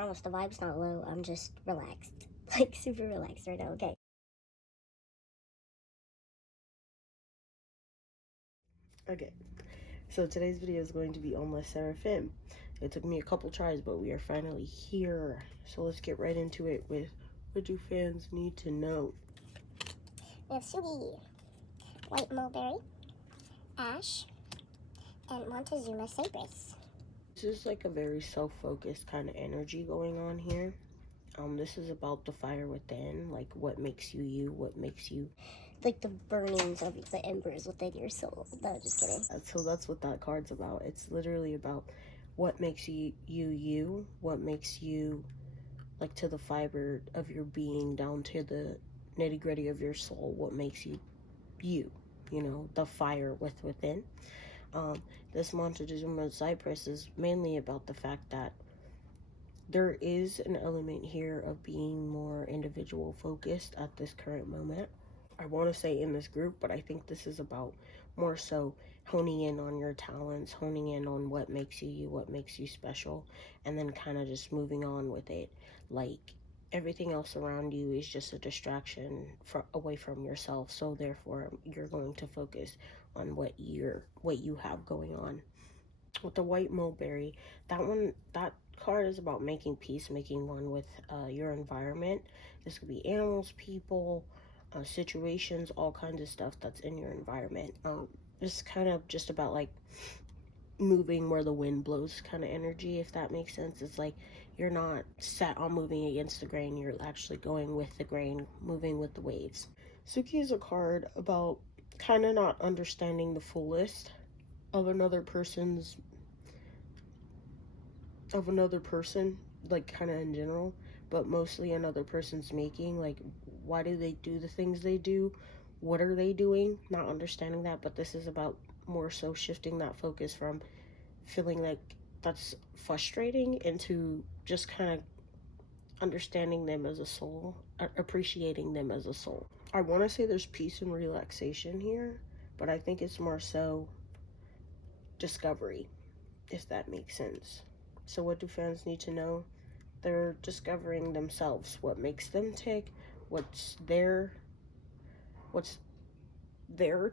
promise the vibe's not low. I'm just relaxed. Like, super relaxed right now, okay? Okay, so today's video is going to be on the Sserafim. It took me a couple tries, but we are finally here. So let's get right into it with what do fans need to know. We have Sugi, White Mulberry, Ash, and Montezuma Cypress. This is like a very self-focused kind of energy going on here. This is about the fire within, like what makes you you, what makes you, like the burnings of the embers within your soul. No, just kidding. So that's what that card's about. It's literally about what makes you you, what makes you, like, to the fiber of your being, down to the nitty gritty of your soul, what makes you you, you know, the fire within. This Montezuma Cypress is mainly about the fact that there is an element here of being more individual focused at this current moment. I want to say in this group, but I think this is about more so honing in on your talents, honing in on what makes you you, what makes you special, and then kind of just moving on with it. Like, everything else around you is just a distraction away from yourself, so therefore you're going to focus on what you have going on. With the White Mulberry, that card is about making peace, making one with your environment. This could be animals, people, situations, all kinds of stuff that's in your environment. It's kind of just about like moving where the wind blows kind of energy, if that makes sense. It's like you're not set on moving against the grain, you're actually going with the grain, moving with the waves. Suki is a card about kind of not understanding the fullest of another person, like kind of in general, but mostly another person's making. Like, why do they do the things they do? What are they doing? Not understanding that, but this is about more so shifting that focus from feeling like that's frustrating into just kind of understanding them as a soul, appreciating them as a soul. I want to say there's peace and relaxation here, but I think it's more so discovery, if that makes sense. So what do fans need to know? They're discovering themselves, what makes them tick, what's their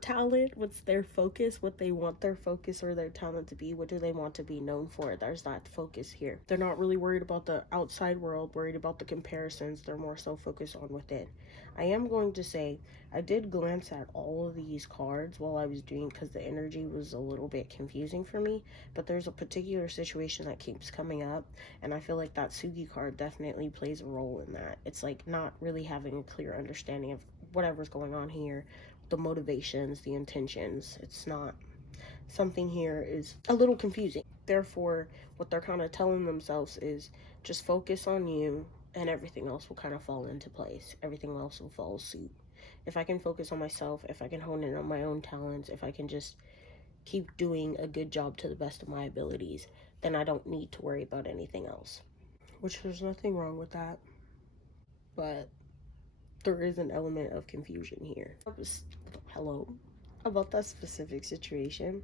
talent, what's their focus, what they want their focus or their talent to be, what do they want to be known for. There's that focus here. They're not really worried about the outside world, worried about the comparisons. They're more so focused on within. I am going to say I did glance at all of these cards while I was doing, because the energy was a little bit confusing for me, but there's a particular situation that keeps coming up, and I feel like that Sugi card definitely plays a role in that. It's like not really having a clear understanding of whatever's going on here, the motivations, the intentions. It's not, something here is a little confusing. Therefore, what they're kind of telling themselves is just focus on you and everything else will kind of fall into place. Everything else will follow suit. If I can focus on myself, if I can hone in on my own talents, if I can just keep doing a good job to the best of my abilities, then I don't need to worry about anything else. Which there's nothing wrong with that. But there is an element of confusion here. Hello, about that specific situation.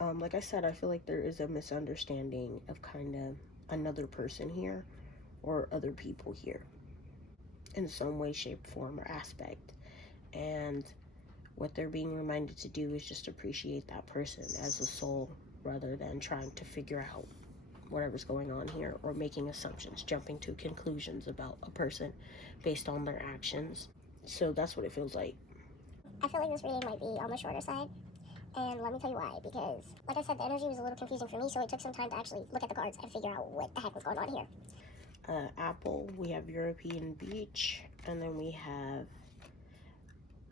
Like I said, I feel like there is a misunderstanding of kind of another person here or other people here in some way, shape, form, or aspect. And what they're being reminded to do is just appreciate that person as a soul, rather than trying to figure out whatever's going on here or making assumptions, jumping to conclusions about a person based on their actions. So that's what it feels like. I feel like this reading might be on the shorter side. And let me tell you why, because, like I said, the energy was a little confusing for me, so it took some time to actually look at the cards and figure out what the heck was going on here. Apple, we have European Beach, and then we have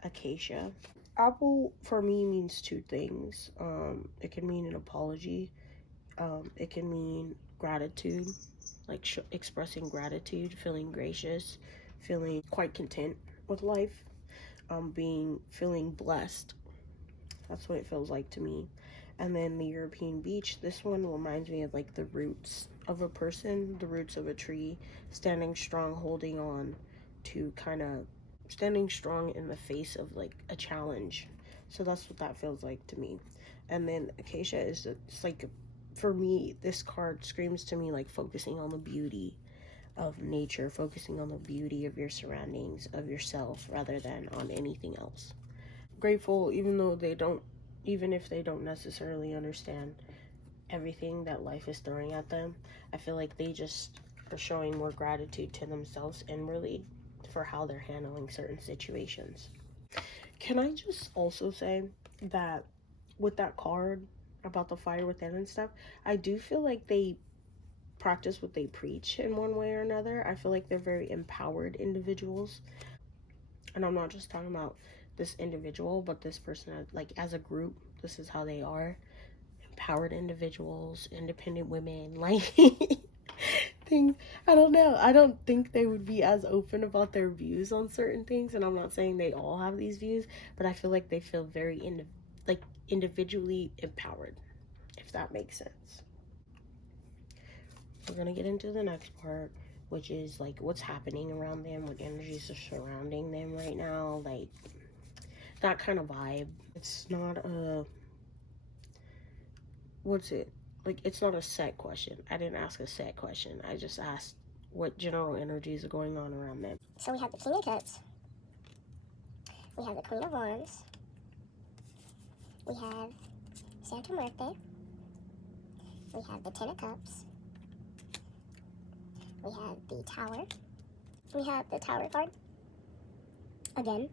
Acacia. Apple, for me, means two things. It can mean an apology. It can mean gratitude, like expressing gratitude, feeling gracious, feeling quite content with life, feeling blessed. That's what it feels like to me. And then the European Beach, this one reminds me of like the roots of a person, the roots of a tree, standing strong, holding on to kind of standing strong in the face of like a challenge. So that's what that feels like to me. And then Acacia is, it's like for me, this card screams to me like focusing on the beauty of nature, focusing on the beauty of your surroundings, of yourself, rather than on anything else. Grateful, even if they don't necessarily understand everything that life is throwing at them. I feel like they just are showing more gratitude to themselves and really for how they're handling certain situations. Can I just also say that with that card about the fire within and stuff, I do feel like they practice what they preach in one way or another. I feel like they're very empowered individuals. And I'm not just talking about this individual, but this person, like as a group, this is how they are. Empowered individuals, independent women, like things. I don't know. I don't think they would be as open about their views on certain things. And I'm not saying they all have these views, but I feel like they feel very individually empowered, if that makes sense. We're gonna get into the next part, which is like what's happening around them, what energies are surrounding them right now, like that kind of vibe. It's not a what's it like, it's not a set question. I didn't ask a set question. I just asked what general energies are going on around them. So we have the King of Cups, we have the Queen of Wands, we have Santa Muerte, we have the Ten of Cups, we have the Tower, we have the Tower card again,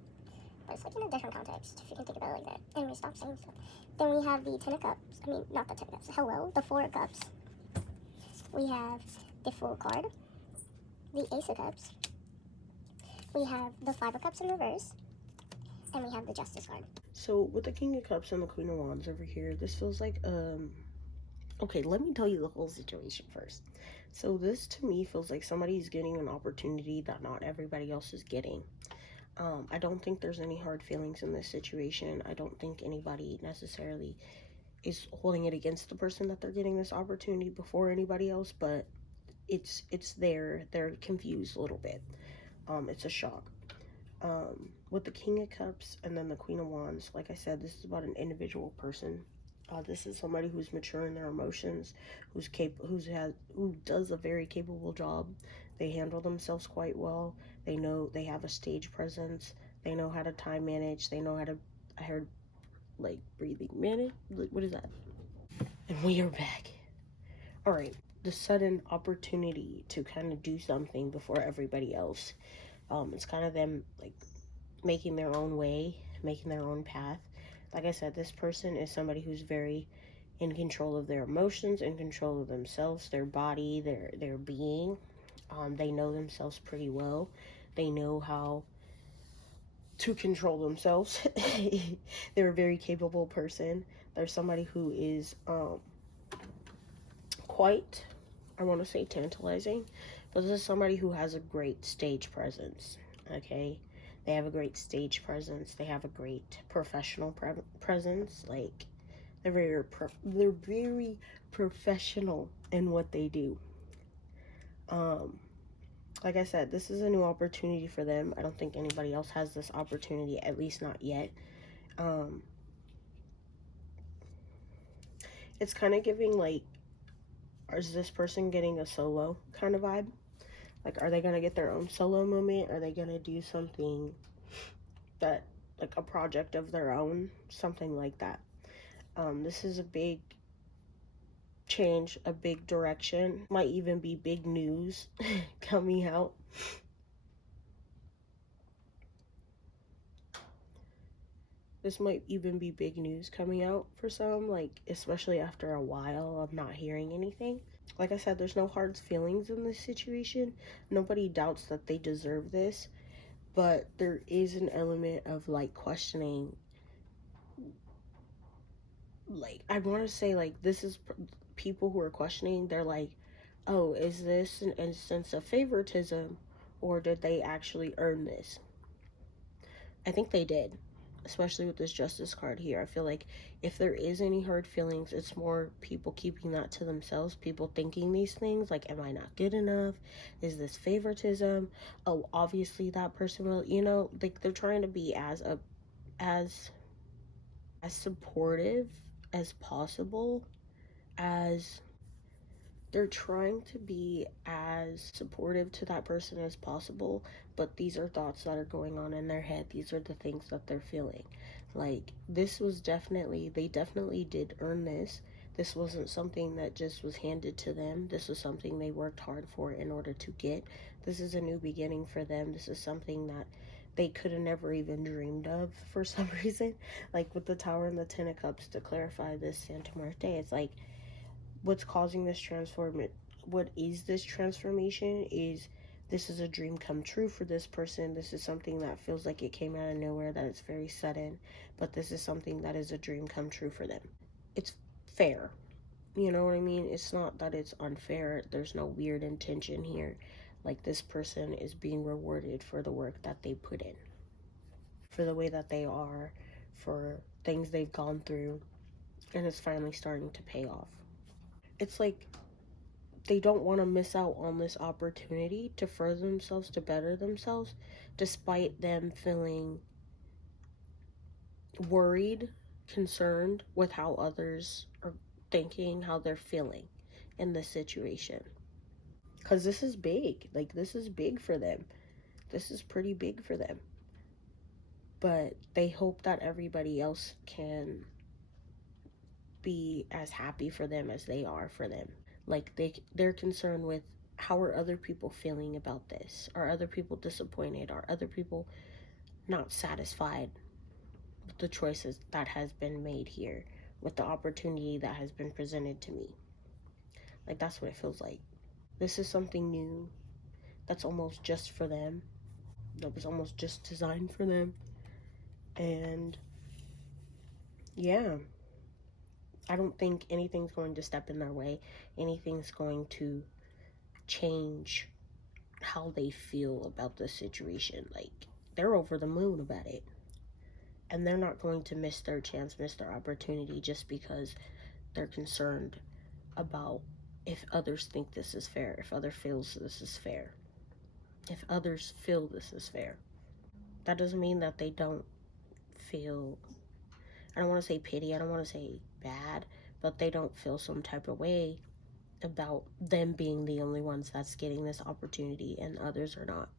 but it's like in a different context, if you can think about it like that. Anyway, stop saying stuff. Then we have the Ten of Cups. I mean, not the Ten of Cups. Hello, the Four of Cups. We have the Fool card, the Ace of Cups. We have the Five of Cups in reverse, and we have the Justice card. So with the King of Cups and the Queen of Wands over here, this feels like okay, let me tell you the whole situation first. So this to me feels like somebody's getting an opportunity that not everybody else is getting. I don't think there's any hard feelings in this situation. I don't think anybody necessarily is holding it against the person that they're getting this opportunity before anybody else, but it's there. They're confused a little bit. It's a shock. With the King of Cups and then the Queen of Wands, like I said, this is about an individual person. This is somebody who's mature in their emotions, who does a very capable job. They handle themselves quite well. They know they have a stage presence. They know how to time manage. They know how to, I heard, like breathing manage. What is that? And we are back. All right. The sudden opportunity to kind of do something before everybody else. It's kind of them like making their own way, making their own path. Like I said, this person is somebody who's very in control of their emotions, in control of themselves, their body, their being. They know themselves pretty well. They know how to control themselves. They're a very capable person. They're somebody who is quite, I want to say tantalizing, but this is somebody who has a great stage presence. Okay, they have a great stage presence. They have a great professional presence. Like they're very professional in what they do. Um, like I said, this is a new opportunity for them. I don't think anybody else has this opportunity, at least not yet. It's kind of giving like, is this person getting a solo kind of vibe? Like, are they gonna get their own solo moment? Are they gonna do something that, like a project of their own, something like that? This is a big change, a big direction, might even be big news coming out. This might even be big news coming out for some, like, especially after a while of not hearing anything. Like I said, there's no hard feelings in this situation. Nobody doubts that they deserve this, but there is an element of like questioning. Like, I want to say, like, this is people who are questioning, they're like, oh, is this an instance of favoritism, or did they actually earn this? I think they did, especially with this justice card here. I feel like if there is any hard feelings, it's more people keeping that to themselves, people thinking these things like, am I not good enough? Is this favoritism? Oh, obviously that person will, like they're trying to be as supportive as possible as they're trying to be as supportive to that person as possible, but these are thoughts that are going on in their head. These are the things that they're feeling. Like, this was definitely, they definitely did earn this. This wasn't something that just was handed to them. This was something they worked hard for in order to get. This is a new beginning for them. This is something that they could have never even dreamed of for some reason. Like with the Tower and the Ten of Cups, to clarify this Santa Muerte, it's like, what's causing this what is this transformation is, this is a dream come true for this person. This is something that feels like it came out of nowhere, that it's very sudden, but this is something that is a dream come true for them. It's fair, you know what I mean? It's not that it's unfair. There's no weird intention here. Like, this person is being rewarded for the work that they put in, for the way that they are, for things they've gone through, and it's finally starting to pay off. It's like they don't want to miss out on this opportunity to further themselves, to better themselves, despite them feeling worried, concerned with how others are thinking, how they're feeling in this situation. Because this is big. Like, this is big for them. This is pretty big for them. But they hope that everybody else can be as happy for them as they are for them. Like, they're concerned with, how are other people feeling about this? Are other people disappointed? Are other people not satisfied with the choices that has been made here, with the opportunity that has been presented to me? Like, that's what it feels like. This is something new that's almost just for them, that was almost just designed for them. And yeah, I don't think anything's going to step in their way. Anything's going to change how they feel about the situation. Like, they're over the moon about it. And they're not going to miss their chance, miss their opportunity, just because they're concerned about if others think this is fair, if others feels this is fair, if others feel this is fair. That doesn't mean that they don't feel, I don't want to say pity, I don't want to say bad, but they don't feel some type of way about them being the only ones that's getting this opportunity and others are not.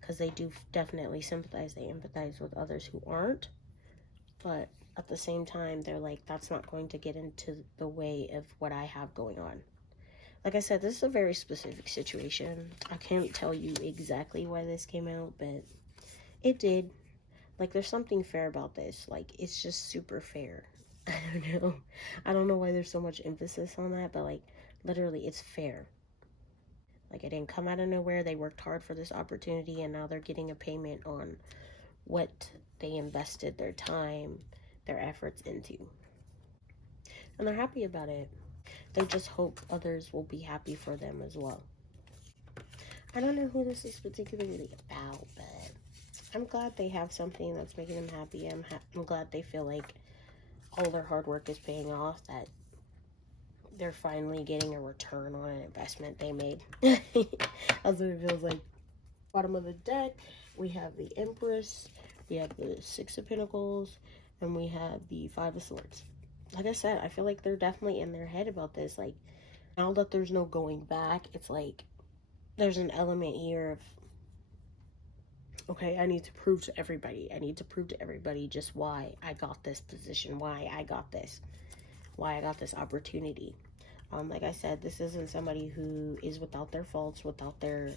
Because they do definitely sympathize, they empathize with others who aren't, but at the same time, they're like, that's not going to get into the way of what I have going on. Like I said, this is a very specific situation. I can't tell you exactly why this came out, but it did. Like, there's something fair about this. Like, it's just super fair. I don't know. I don't know why there's so much emphasis on that, but like, literally, it's fair. Like, it didn't come out of nowhere. They worked hard for this opportunity, and now they're getting a payment on what they invested their time, their efforts into. And they're happy about it. They just hope others will be happy for them as well. I don't know who this is particularly about, but I'm glad they have something that's making them happy. I'm glad they feel like all their hard work is paying off, that they're finally getting a return on an investment they made. That's what it feels like. Bottom of the deck, we have the Empress, we have the Six of Pentacles, and we have the Five of Swords. Like I said, I feel like they're definitely in their head about this. Like, now that there's no going back, it's like there's an element here of, okay, I need to prove to everybody. I need to prove to everybody just why I got this position, why I got this opportunity. Like I said, this isn't somebody who is without their faults, without their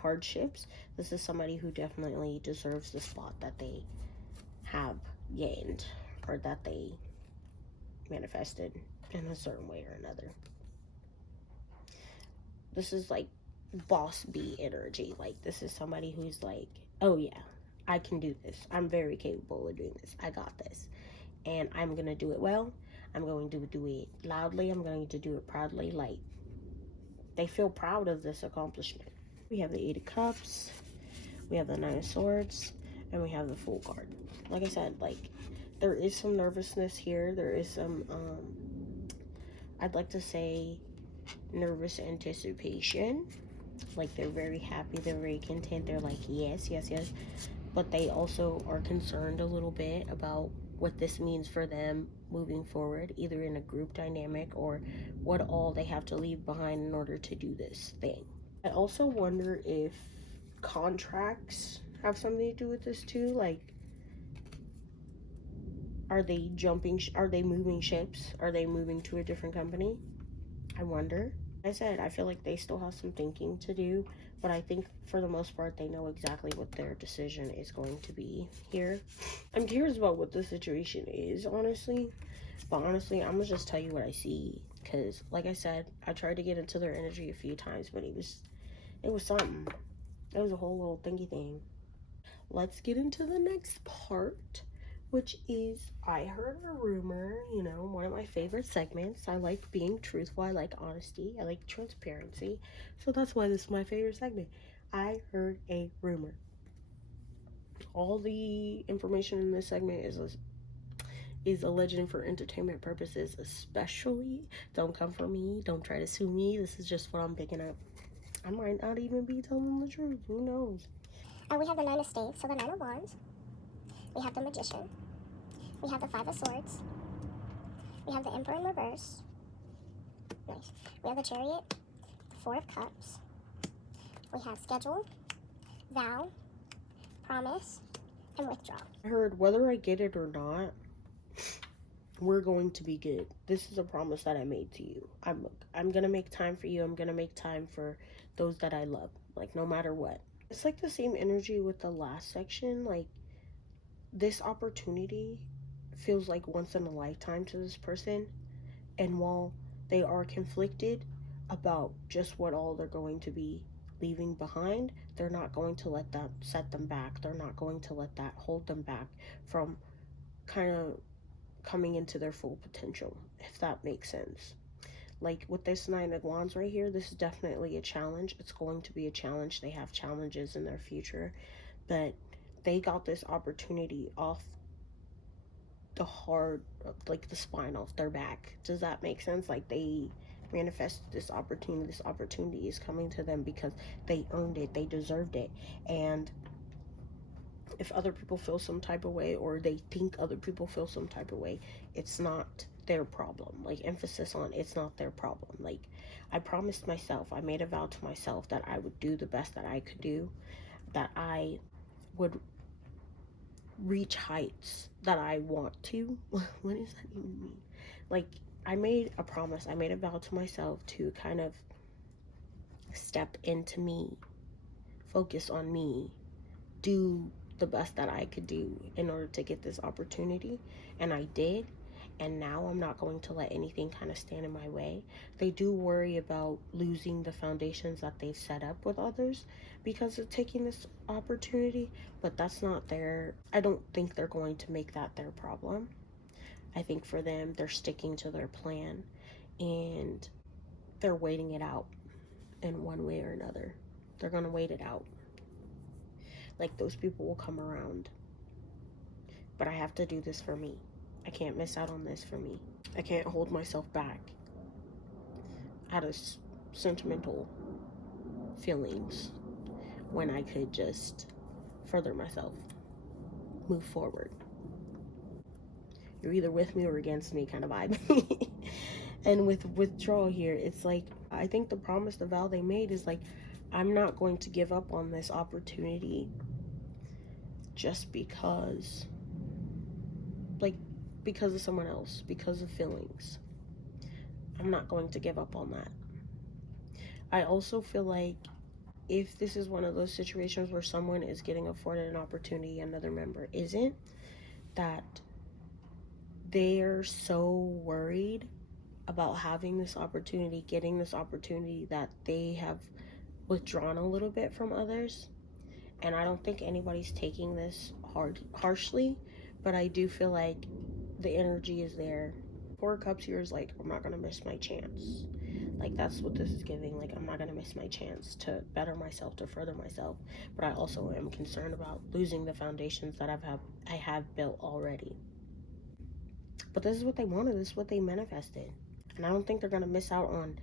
hardships. This is somebody who definitely deserves the spot that they have gained, or that they manifested in a certain way or another. This is like boss bee energy. Like, this is somebody who's like, oh yeah, I can do this. I'm very capable of doing this. I got this. And I'm going to do it well. I'm going to do it loudly. I'm going to do it proudly. Like, they feel proud of this accomplishment. We have the Eight of Cups. We have the Nine of Swords. And we have the Fool card. Like I said, like, there is some nervousness here. There is some, I'd like to say, nervous anticipation. Like, they're very happy. They're very content. They're like, yes, yes, yes. But they also are concerned a little bit about what this means for them moving forward, either in a group dynamic or what all they have to leave behind in order to do this thing. I also wonder if contracts have something to do with this too. Like, are they are they moving ships? Are they moving to a different company? I wonder. I said, I feel like they still have some thinking to do, but I think for the most part, they know exactly what their decision is going to be here. I'm curious about what the situation is, honestly. But honestly, I'm gonna just tell you what I see. Because, like I said, I tried to get into their energy a few times, but it was something. It was a whole little thingy thing. Let's get into the next part, which is I heard a rumor, one of my favorite segments. I like being truthful, I like honesty, I like transparency. So that's why this is my favorite segment. I heard a rumor. All the information in this segment is alleged for entertainment purposes, especially. Don't come for me, don't try to sue me. This is just what I'm picking up. I might not even be telling the truth. Who knows? We have the Nine of Spades, so the Nine of Wands. We have the Magician. We have the Five of Swords. We have the Emperor in reverse. Nice. We have the Chariot, the Four of Cups. We have Schedule, Vow, Promise, and Withdraw. I heard whether I get it or not, we're going to be good. This is a promise that I made to you. I'm gonna make time for you. I'm gonna make time for those that I love. Like, no matter what. It's like the same energy with the last section. Like, this opportunity feels like once in a lifetime to this person, and while they are conflicted about just what all they're going to be leaving behind, they're not going to let that set them back. They're not going to let that hold them back from kind of coming into their full potential, if that makes sense. Like with this Nine of Wands right here, this is definitely a challenge. It's going to be a challenge. They have challenges in their future, but they got this opportunity off the hard, like the spine off their back. Does that make sense? Like, they manifested this opportunity. This opportunity is coming to them because they earned it. They deserved it. And if other people feel some type of way, or they think other people feel some type of way, it's not their problem. Like, emphasis on it's not their problem. Like, I promised myself, I made a vow to myself that I would do the best that I could do, that I would reach heights that I want to. What does that even mean? Like, I made a promise, I made a vow to myself to kind of step into me, focus on me, do the best that I could do in order to get this opportunity. And I did. And now I'm not going to let anything kind of stand in my way. They do worry about losing the foundations that they've set up with others because of taking this opportunity, but that's not I don't think they're going to make that their problem. I think for them, they're sticking to their plan and they're waiting it out in one way or another. They're going to wait it out. Like, those people will come around. But I have to do this for me. I can't miss out on this for me. I can't hold myself back out of sentimental feelings when I could just further myself, move forward. You're either with me or against me kind of vibe. And with withdrawal here, it's like, I think the promise, the vow they made is like, I'm not going to give up on this opportunity just because, like, because of someone else, because of feelings. I'm not going to give up on that. I also feel like if this is one of those situations where someone is getting afforded an opportunity, another member isn't, that they're so worried about having this opportunity, getting this opportunity, that they have withdrawn a little bit from others. And I don't think anybody's taking this harshly, but I do feel like the energy is there. Four of Cups here is like, I'm not gonna miss my chance. Like, that's what this is giving. Like, I'm not gonna miss my chance to better myself, to further myself. But I also am concerned about losing the foundations that I have built already. But this is what they wanted. This is what they manifested. And I don't think they're gonna miss out on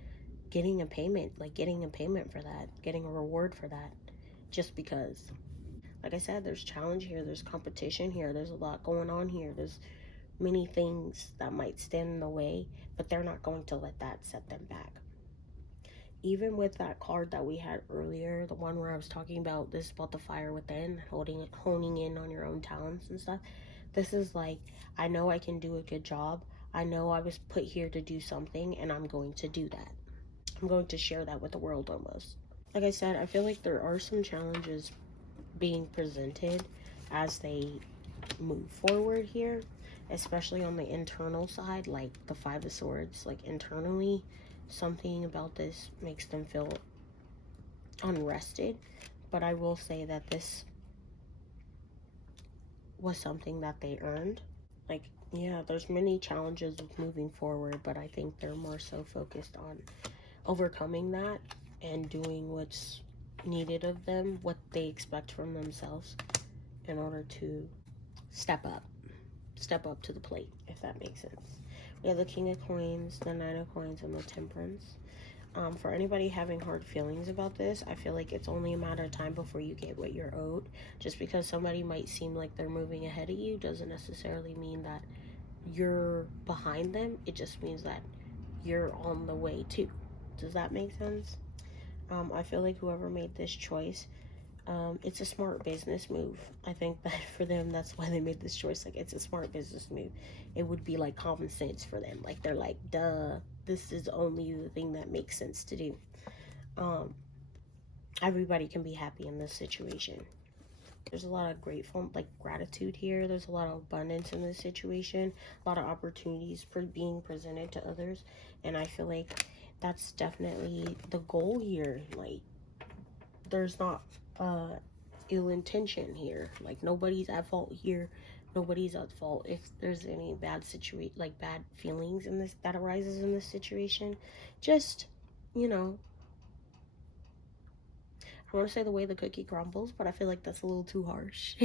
getting a payment, like getting a payment for that, getting a reward for that, just because. Like I said, there's challenge here, there's competition here, there's a lot going on here. There's many things that might stand in the way, but they're not going to let that set them back. Even with that card that we had earlier, the one where I was talking about this about the fire within, honing in on your own talents and stuff. This is like, I know I can do a good job. I know I was put here to do something, and I'm going to do that. I'm going to share that with the world almost. Like I said, I feel like there are some challenges being presented as they move forward here, especially on the internal side, like the Five of Swords. Like internally, something about this makes them feel unrested. But I will say that this was something that they earned. Like, yeah, there's many challenges with moving forward, but I think they're more so focused on overcoming that and doing what's needed of them, what they expect from themselves in order to step up to the plate, if that makes sense. We have the King of Coins, the Nine of Coins, and the Temperance. For anybody having hard feelings about this, I feel like it's only a matter of time before you get what you're owed. Just because somebody might seem like they're moving ahead of you doesn't necessarily mean that you're behind them. It just means that you're on the way too. Does that make sense? I feel like whoever made this choice, it's a smart business move. I think that for them, that's why they made this choice. Like, it's a smart business move. It would be like common sense for them. Like, they're like, duh, this is only the thing that makes sense to do. Everybody can be happy in this situation. There's a lot of gratitude here. There's a lot of abundance in this situation. A lot of opportunities for being presented to others. And I feel like that's definitely the goal here. Like, there's not ill intention here. Like, nobody's at fault here. Nobody's at fault if there's any bad bad feelings in this that arises in this situation. Just, you know, I want to say the way the cookie crumbles, but I feel like that's a little too harsh.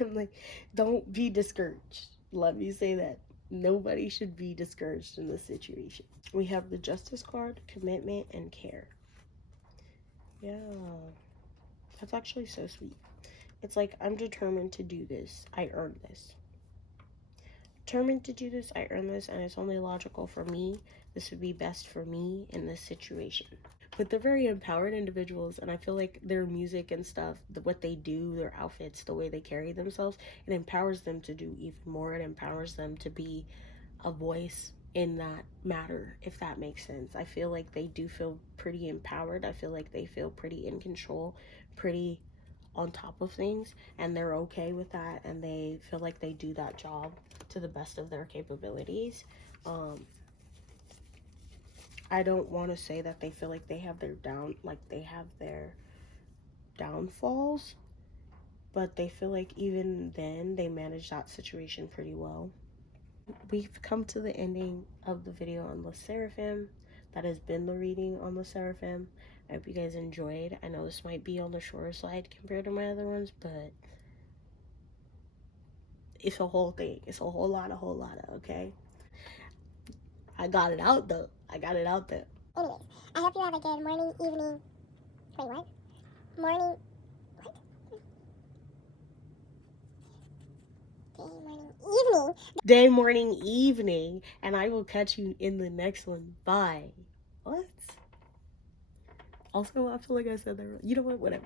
I'm like, don't be discouraged. Let me say that. Nobody should be discouraged in this situation. We have the Justice card, commitment, and care. Yeah, that's actually so sweet. It's like, I'm determined to do this. I earned this. Determined to do this, I earned this, and it's only logical for me. This would be best for me in this situation. But they're very empowered individuals, and I feel like their music and stuff, what they do, their outfits, the way they carry themselves, it empowers them to do even more. It empowers them to be a voice in that matter, if that makes sense. I feel like they do feel pretty empowered. I feel like they feel pretty in control, pretty on top of things, and they're okay with that, and they feel like they do that job to the best of their capabilities. I don't want to say that they feel like they have their downfalls, but they feel like even then they manage that situation pretty well. We've come to the ending of the video on the Sserafim. That has been the reading on the Sserafim. I hope you guys enjoyed. I know this might be on the shorter side compared to my other ones, but it's a whole thing. It's a whole lot, okay? I got it out though. Anyways, I hope you have a good morning, evening. Wait, what? Morning. What? Day, morning, evening. And I will catch you in the next one. Bye. What? Also, I feel like I said that wrong. You know what? Whatever.